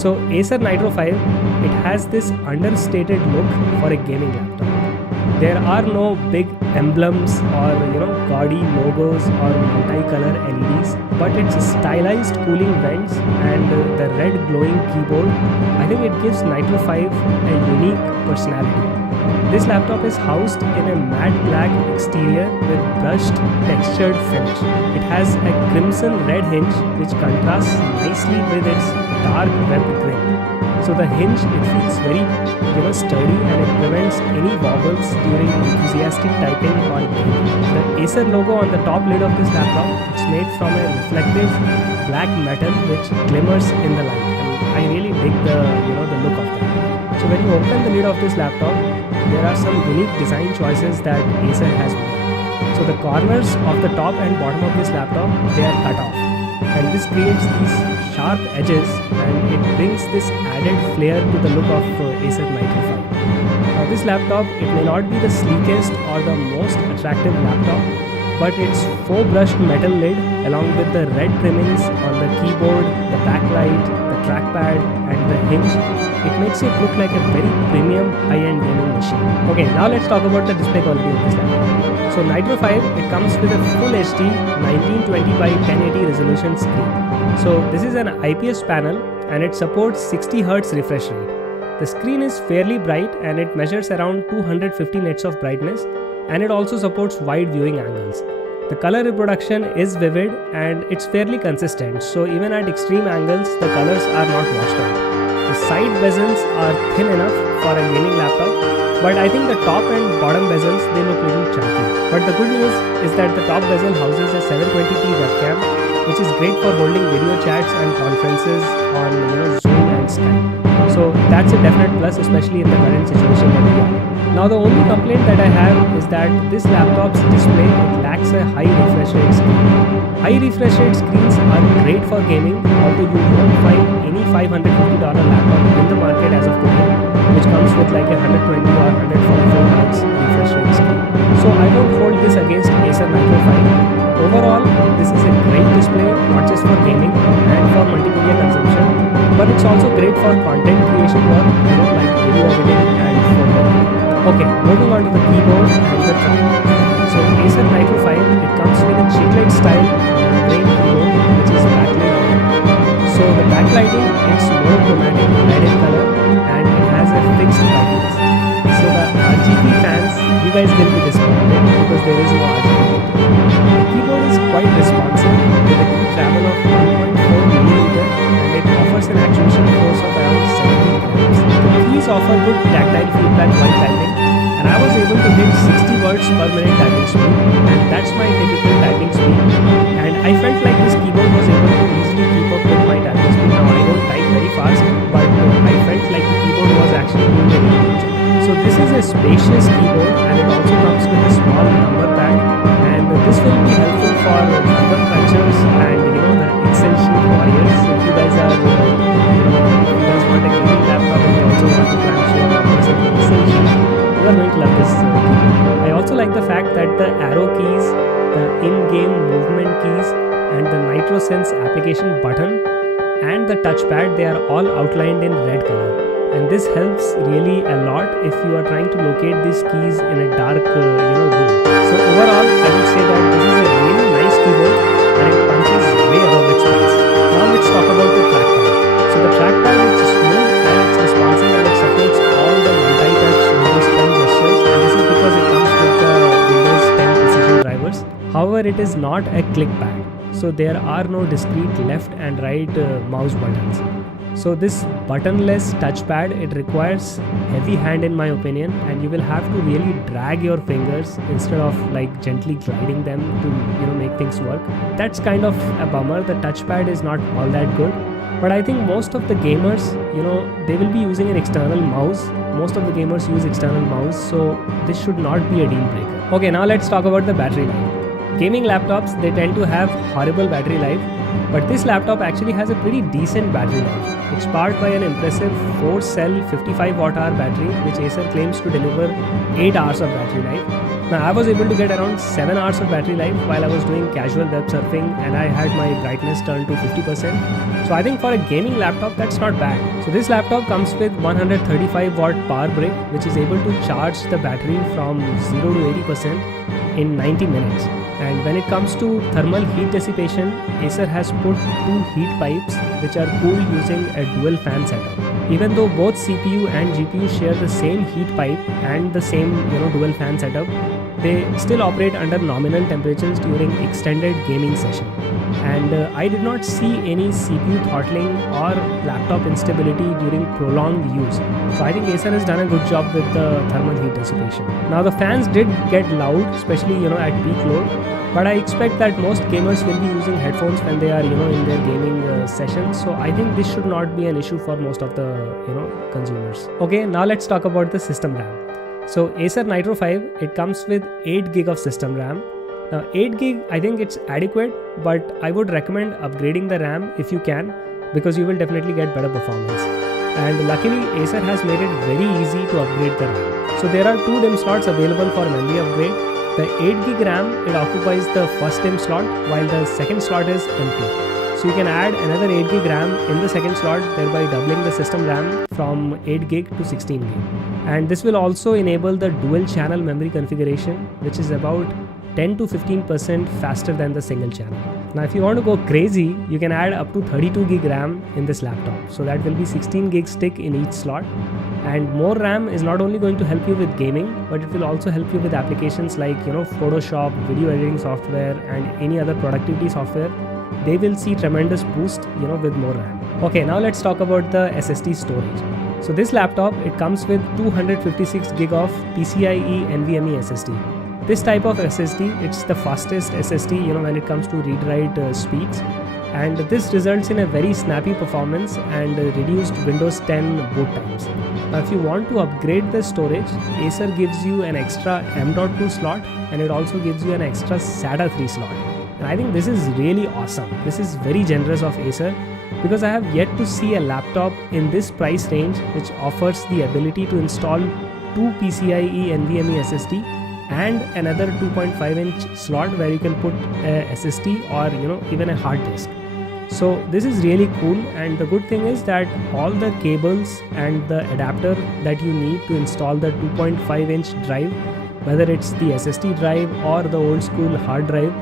So Acer Nitro 5, it has this understated look for a gaming laptop. There are no big emblems or gaudy logos or multicolor LEDs, but its stylized cooling vents and the red glowing keyboard, I think it gives Nitro 5 a unique personality. This laptop is housed in a matte black exterior with brushed textured finish. It has a crimson red hinge which contrasts nicely with its dark webbed grin. So the hinge, it feels very sturdy and it prevents any wobbles during enthusiastic typing or gaming. The Acer logo on the top lid of this laptop, it's made from a reflective black metal which glimmers in the light, and I really dig the look of that. So when you open the lid of this laptop, there are some unique design choices that Acer has made. So the corners of the top and bottom of this laptop, they are cut off, and this creates these sharp edges and it brings this added flair to the look of Acer Nitro 5. Now this laptop, it may not be the sleekest or the most attractive laptop, but its faux brushed metal lid along with the red trimmings on the keyboard, the backlight, the trackpad and the hinge, it makes it look like a very premium high-end gaming machine. Okay, now let's talk about the display quality of this laptop. So Nitro 5, it comes with a full HD 1920 by 1080 resolution screen. So this is an IPS panel and it supports 60 Hz refresh rate. The screen is fairly bright and it measures around 250 nits of brightness, and it also supports wide viewing angles. The color reproduction is vivid and it's fairly consistent, so even at extreme angles the colors are not washed out. The side bezels are thin enough for a gaming laptop, but I think the top and bottom bezels, they look little chunky. But the good news is that the top bezel houses a 720p webcam, which is great for holding video chats and conferences on Zoom and Skype. So that's a definite plus, especially in the current situation that we are in. Now the only complaint that I have is that this laptop's display, it lacks a high refresh rate screen. High refresh rate screens are great for gaming, although you won't find any $550 laptop in the market as of today, which comes with like a 120 or 144 Hz refresh rate screen. So I don't hold this against Acer Nitro 5. Overall, this is a great display, not just for gaming and for multimedia consumption, but it's also great for content creation work, like video editing and photo. Okay, moving on to the keyboard and the trackpad. So Acer Nitro 5, it comes with a chiclet style membrane keyboard, which is backlit. So the backlighting, it's monochromatic red in color and it has a fixed brightness. So the RGB fans, you guys will be disappointed because there is no RGB. The keyboard is quite responsive with a key travel of 1.4mm and it offers an actuation force of around 70 grams. The keys offer good tactile feedback while typing, and I was able to hit 60 words per minute typing speed, and that's my typical typing speed, and I felt like this keyboard was able to easily keep up with my typing speed. Now I don't type very fast, but I felt like the keyboard was actually doing a really good job. So this is a spacious keyboard and it also comes with a small number pad, and this will be helpful for number crunchers and the Excel sheet warriors. If you guys are if you guys want a gaming laptop and you also want to crunch your numbers in Excel sheet, you are going to love this keyboard. I also like the fact that the arrow keys, the in-game movement keys and the NitroSense application button and the touchpad, they are all outlined in red color. And this helps really a lot if you are trying to locate these keys in a dark room. So overall, I would say that this is a really nice keyboard and it punches way above its price. Now let's talk about the trackpad. So the trackpad, it's smooth and it's responsive and it supports all the multi-touch Windows 10 gestures, and this is because it comes with the Windows 10 precision drivers. However, it is not a click pad, so there are no discrete left and right mouse buttons. So this buttonless touchpad, it requires heavy hand in my opinion, and you will have to really drag your fingers instead of like gently gliding them to make things work. That's kind of a bummer. The touchpad is not all that good, but I think most of the gamers, they will be using an external mouse. Most of the gamers use external mouse, so this should not be a deal breaker. Okay, now let's talk about the battery life. Gaming laptops, they tend to have horrible battery life, but this laptop actually has a pretty decent battery life. It's powered by an impressive 4-cell 55 Wh battery, which Acer claims to deliver 8 hours of battery life. Now I was able to get around 7 hours of battery life while I was doing casual web surfing, and I had my brightness turned to 50%. So I think for a gaming laptop that's not bad. So this laptop comes with 135 watt power brick, which is able to charge the battery from 0 to 80% in 90 minutes. And when it comes to thermal heat dissipation, Acer has put 2 heat pipes which are cooled using a dual fan setup. Even though both CPU and GPU share the same heat pipe and the same dual fan setup, they still operate under nominal temperatures during extended gaming session. And I did not see any CPU throttling or laptop instability during prolonged use. So I think Acer has done a good job with the thermal heat dissipation. Now the fans did get loud, especially at peak load, but I expect that most gamers will be using headphones when they are in their gaming sessions. So I think this should not be an issue for most of the consumers. Okay, now let's talk about the system RAM. So Acer Nitro 5, it comes with 8GB of system RAM. Now 8GB, I think it's adequate, but I would recommend upgrading the RAM if you can, because you will definitely get better performance. And luckily Acer has made it very easy to upgrade the RAM. So there are 2 DIMM slots available for memory upgrade. The 8GB RAM, it occupies the first DIMM slot while the second slot is empty. So you can add another 8GB RAM in the second slot, thereby doubling the system RAM from 8GB to 16GB. And this will also enable the dual channel memory configuration, which is about 10 to 15% faster than the single channel. Now if you want to go crazy, you can add up to 32GB RAM in this laptop. So that will be 16GB stick in each slot. And more RAM is not only going to help you with gaming, but it will also help you with applications like Photoshop, video editing software, and any other productivity software. They will see tremendous boost with more RAM. Okay, now let's talk about the SSD storage. So this laptop, it comes with 256GB of PCIe NVMe SSD. This type of SSD, it's the fastest SSD when it comes to read-write speeds, and this results in a very snappy performance and reduced Windows 10 boot times. Now if you want to upgrade the storage, Acer gives you an extra M.2 slot, and it also gives you an extra SATA 3 slot. And I think this is really awesome. This is very generous of Acer, because I have yet to see a laptop in this price range which offers the ability to install 2 PCIe NVMe SSD and another 2.5-inch slot where you can put a SSD or even a hard disk. So this is really cool, and the good thing is that all the cables and the adapter that you need to install the 2.5-inch drive, whether it's the SSD drive or the old school hard drive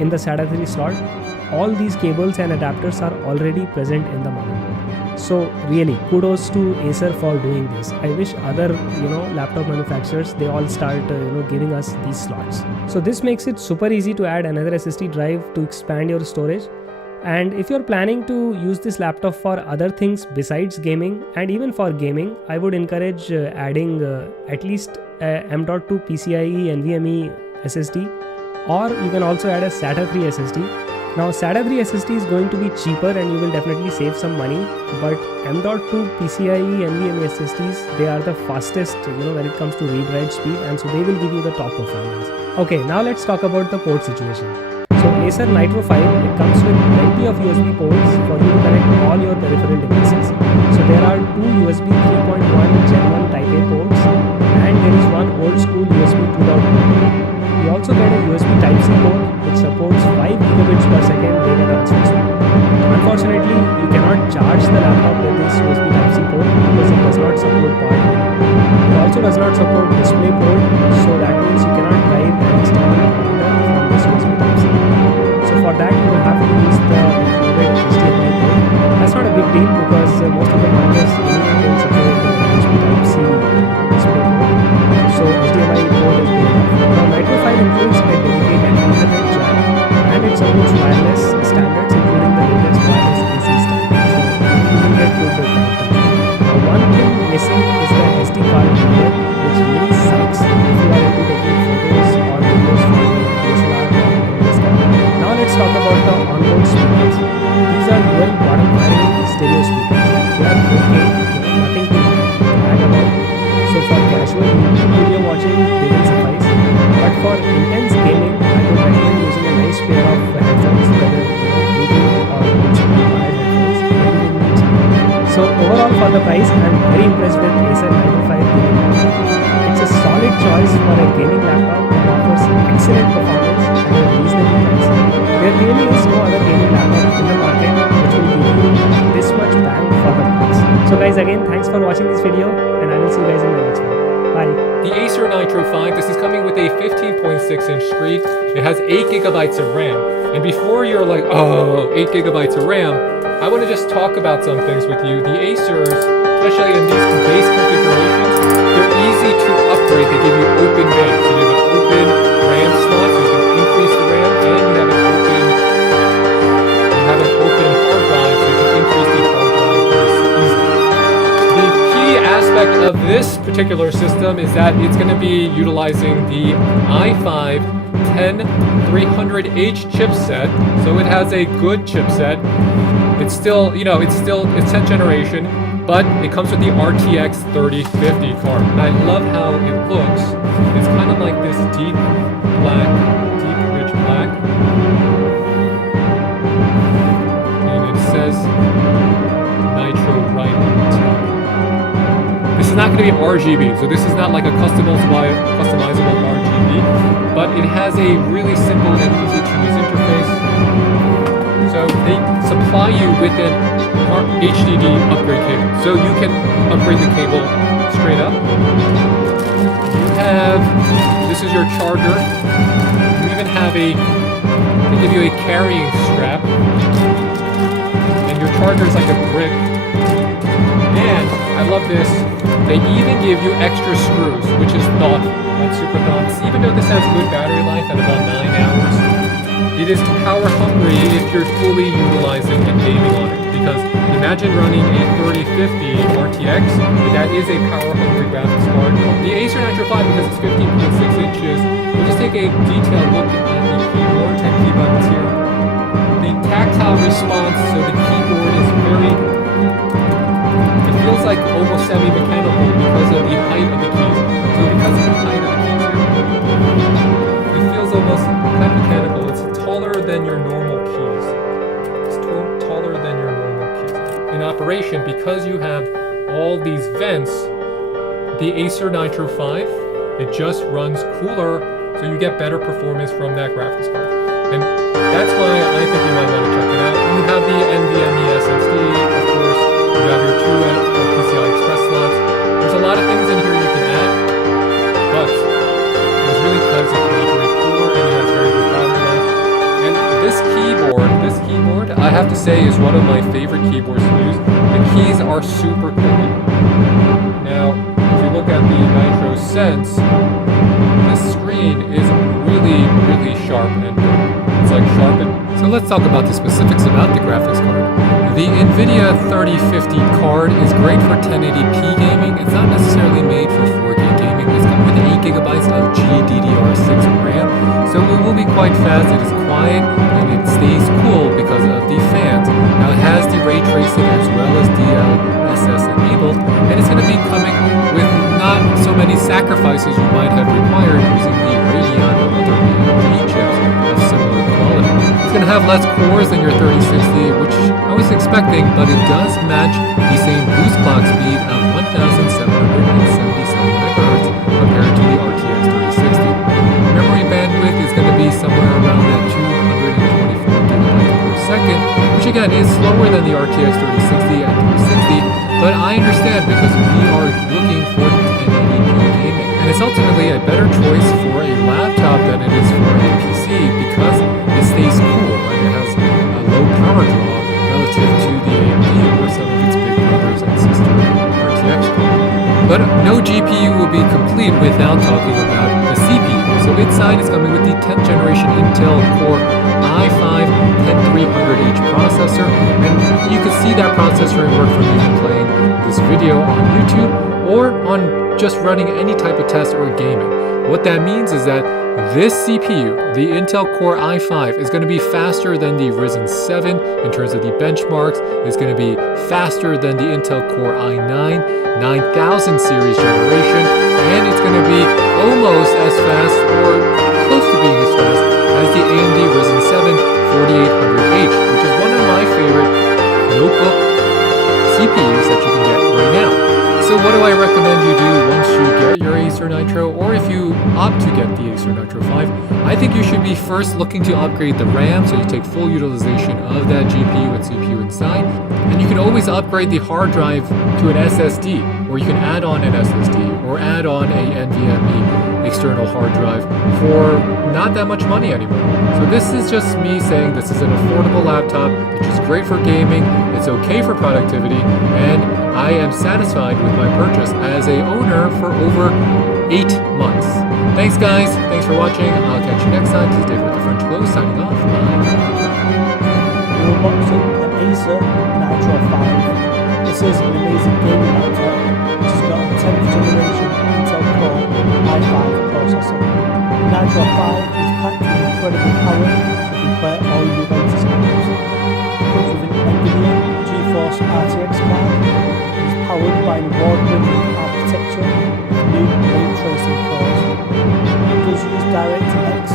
in the SATA 3 slot, all these cables and adapters are already present in the motherboard. So really kudos to Acer for doing this. I wish other laptop manufacturers, they all start giving us these slots. So this makes it super easy to add another SSD drive to expand your storage. And if you're planning to use this laptop for other things besides gaming, and even for gaming, I would encourage adding at least a M.2 PCIe NVMe SSD, or you can also add a SATA 3 SSD. Now SATA 3 SSD is going to be cheaper and you will definitely save some money, but M.2 PCIe NVMe SSDs, they are the fastest when it comes to read-write speed, and so they will give you the top performance. Okay, now let's talk about the port situation. So Acer Nitro 5, it comes with plenty of USB ports for you to connect all your peripheral devices. So there are 2 USB 3.1 Gen 1 Type A ports, and there is one old school USB 2.0. You also get a USB Type-C port which supports 5 gigabits per second data transfer speed. Unfortunately, you cannot charge the laptop with this USB Type-C port because it does not support power. It also does not support display port, so that means you cannot drive an external monitor from this USB Type-C. So for that, you will have to use the included HDMI port. That's not a big deal because most of the monitors will support the USB Type-C display port. So HDMI port is good enough. Now Nitro 5 includes a dedicated Ethernet jack, and it supports wireless standards including the latest wireless AC standards. So you will get good connectivity. Now one thing missing is the SD card reader, which really sucks if you are into taking photos or videos from your DSLR or this camera. Now let's talk about the onboard speakers. These are dual bottom firing stereo speakers. They are okay, nothing to brag about. So for casual video watching, they will suffice. But for intense gaming, I would recommend using a nice pair of headphones, whether Bluetooth or wired headphones. So overall, for the price, I am very impressed with Acer Nitro 5 gaming laptop. It's a solid choice for a gaming laptop that excellent performance at a reasonable price. There really is no other gaming laptop in the market which will give you this much bang for the bucks. So guys, again, thanks for watching this video, and I will see you guys in the next one. Bye. The Acer Nitro 5, this is coming with a 15.6-inch screen. It has 8 gigabytes of RAM. And before you're like, oh, 8 gigabytes of RAM, I want to just talk about some things with you. The Acers, especially in these base configurations, they're easy to upgrade. They give you open bands. So you have an open RAM slot, so you can increase the RAM, and you have an open hard drive, so you can increase the hard drive very easily. The key aspect of this particular system is that it's going to be utilizing the i5-10300H chipset, so it has a good chipset. It's still, it's 10th generation, but it comes with the RTX 3050 card. And I love how it looks. It's kind of like this deep rich black. And it says Nitro right on the top. This is not going to be RGB, so this is not like a customizable RGB, but it has a really simple and easy to use interface. So they supply you with an HDD upgrade cable, so you can upgrade the cable straight up. This is your charger. You even have they give you a carrying strap, and your charger is like a brick. And I love this, they even give you extra screws, which is thoughtful. That's super thoughtful. Even though this has good battery life at about 9 hours, it is power hungry if you're fully utilizing and gaming on it. Because imagine running a 3050 RTX, that is a power hungry graphics card. The Acer Nitro 5, because it's 15.6 inches, we'll just take a detailed look at the keyboard and key buttons here. The tactile response, so the keyboard is it feels like almost semi-mechanical because of the height of the keys. So because of the height of the keys here, it feels almost kind of mechanical. It's taller than your normal keys. It's taller than your normal keys. In operation, because you have all these vents, the Acer Nitro 5, it just runs cooler, so you get better performance from that graphics card. And that's why I think you might want to check it out. You have the NVMe SSD, of course. You have your 2 PCIe Express slots. There's a lot of things in here you can add, but it's really because it can operate cooler and it has very good battery life. And this keyboard, I have to say, is one of my favorite keyboards to use. The keys are super cool. Now, if you look at the NitroSense, this screen is really, really sharp and it's like sharpened. So let's talk about the specifics about the graphics card. The NVIDIA 3050 card is great for 1080p gaming. It's not necessarily made for 4K gaming. It's coming with 8 gigabytes of GDDR6 VRAM, so it will be quite fast. It is quiet and it stays cool because of the fans. Now it has the ray tracing as well as DLSS enabled, and it's going to be coming with not so many sacrifices you might have required using the Radeon or other AMD chips of similar quality. It's going to have less cores than your 3060, which I was expecting, but it does match the same boost clock speed of 1,777 MHz compared to the RTX 3060. Memory bandwidth is going to be somewhere around that 224 gigabytes per second, which again is slower than the RTX 3060 at 360, but I understand because we are looking for 1080p gaming. And it's ultimately a better choice for a laptop than it is for a PC because it stays cool and it has a low power draw relative to the AMD or some of its big brothers and sister RTX card. But no GPU will be complete without talking about the CPU. So inside is coming with the 10th generation Intel Core i5-10300H processor, and you can see that processor at work from even playing this video on YouTube or on just running any type of test or gaming. What that means is that this CPU, the Intel Core i5, is going to be faster than the Ryzen 7 in terms of the benchmarks. It's going to be faster than the Intel Core i9 9000 series generation, and it's going to be almost as fast or close to being as fast as the AMD Ryzen 7 4800H, which is one of my favorite notebook CPUs that you can get right now. So what do I recommend you do once you get your Acer Nitro, or if you opt to get the Acer Nitro 5? I I think you should be first looking to upgrade the RAM so you take full utilization of that GPU and CPU inside. And you can always upgrade the hard drive to an SSD, or you can add on an SSD or add on a NVMe external hard drive for not that much money anymore. So this is just me saying this is an affordable laptop, which is great for gaming, it's okay for productivity, and I am satisfied with my purchase as a owner for over 8 months. Thanks guys, thanks for watching, I'll catch you next time. This is David with the French Close, signing off, bye. We're unboxing an Acer Nitro 5. This is an amazing gaming laptop which has got a 10th generation Intel Core i5 processor. The Nitro 5 is packed with incredible power so you can play all your Juventus games. It comes with an NVIDIA GeForce RTX card. It is powered by an award-winning architecture with new Tensor Cores. It does use DirectX